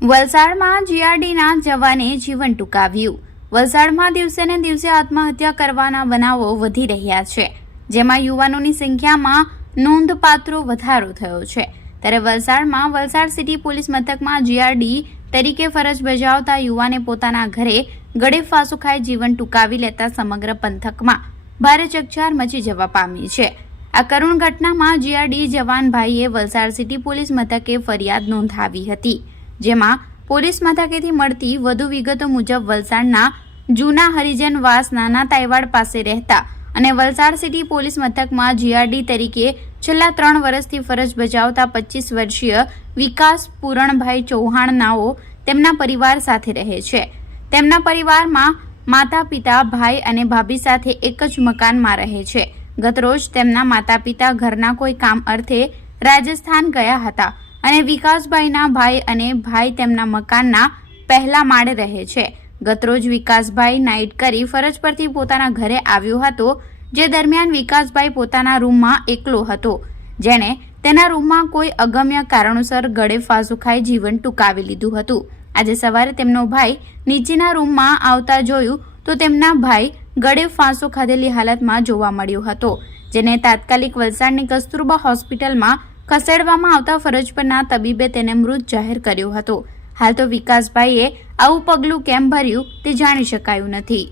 વલસાડમાં જીઆરડીના જવાને જીવન ટૂંકાવ્યું. વલસાડમાં દિવસે ને દિવસે આત્મહત્યા કરવાના બનાવો વધી રહ્યા છે. જેમાં યુવાનોની સંખ્યામાં નોંધપાત્ર વધારો થયો છે. ત્યારે વલસાડમાં વલસાડ સિટી પોલીસ મથકમાં જીઆરડી તરીકે ફરજ બજાવતા યુવાને પોતાના ઘરે ગળે ફાંસો ખાઈ જીવન ટૂંકાવી લેતા સમગ્ર પંથકમાં ભારે ચકચાર મચી જવા પામી છે. આ કરુણ ઘટનામાં જીઆરડી જવાન ભાઈએ વલસાડ સિટી પોલીસ મથકે ફરિયાદ નોંધાવી હતી. જેમાં પોલીસ મથકેથી મળતી વધુ વિગતો મુજબ વલસાડના જૂના હરિજનવાસ નાના તાઇવાડ પાસે રહેતા અને વલસાડ સિટી પોલીસ મથકમાં જીઆરડી તરીકે છેલ્લા ત્રણ વર્ષથી ફરજ બજાવતા પચીસ વર્ષીય વિકાસ પૂરણભાઈ ચૌહાણનાઓ તેમના પરિવાર સાથે રહે છે. તેમના પરિવારમાં માતા પિતા, ભાઈ અને ભાભી સાથે એક જ મકાનમાં રહે છે. ગતરોજ તેમના માતા પિતા ઘરના કોઈ કામ અર્થે રાજસ્થાન ગયા હતા. અને વિકાસભાઈના ભાઈ અને ભાઈ તેમના મકાનના પહેલા માળે રહે છે. ગતરોજ વિકાસભાઈ નાઇટ કરી ફરજ પરથી પોતાના ઘરે આવ્યો હતો, જે દરમિયાન વિકાસભાઈ પોતાના રૂમમાં એકલો હતો. જેણે તેના રૂમમાં કોઈ અગમ્ય કારણોસર ગળે ફાંસો ખાઈ જીવન ટૂંકાવી લીધું હતું. આજે સવારે તેમનો ભાઈ નીચેના રૂમમાં આવતા જોયું તો તેમના ભાઈ ગળે ફાંસો ખાધેલી હાલતમાં જોવા મળ્યો હતો, જેને તાત્કાલિક વલસાડની કસ્તુરબા હોસ્પિટલમાં ખસેડવામાં આવતા ફરજ પરના તબીબે તેને મૃત જાહેર કર્યો હતો. હાલ તો વિકાસભાઈએ આવું પગલું કેમ ભર્યું તે જાણી શકાયું નથી.